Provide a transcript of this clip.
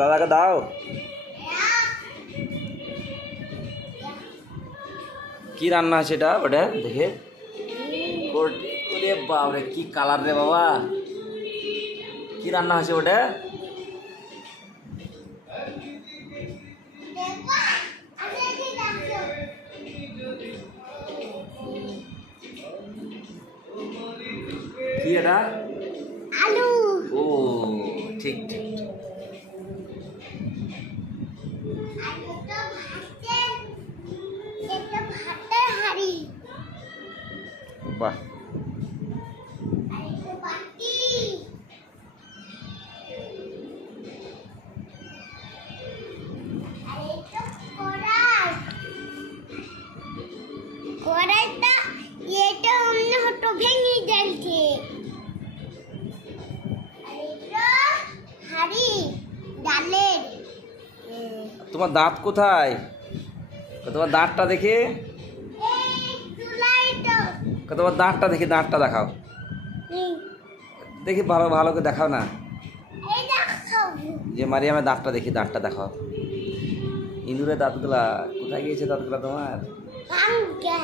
দাদাকে দাও। কি রান্না আছে এটা ওটা দেখে? ওরে বাবরে কি কালার রে বাবা, কি রান্না আছে ওটা? কি এটা? আলু। ও ঠিক ঠিক ঠিক। বাহ, কড়াইটা এটা हमने हटो ভেঙে ডালছে। আর এটা হাড়ি ডালের। তোমার দাঁত কোথায়? তোমার দাঁতটা দেখে, এই চুলাইটা তোমার দাঁতটা দেখে, দাঁতটা দেখাও দেখি, ভালো ভালো করে দেখাও না। এই দেখো যে মারিয়ামের দাঁতটা দেখি, দাঁতটা দেখাও। ইঁদুরের দাঁতগুলা কোথায় গিয়েছে? দাঁতগুলা তোমার ভাঙ্গা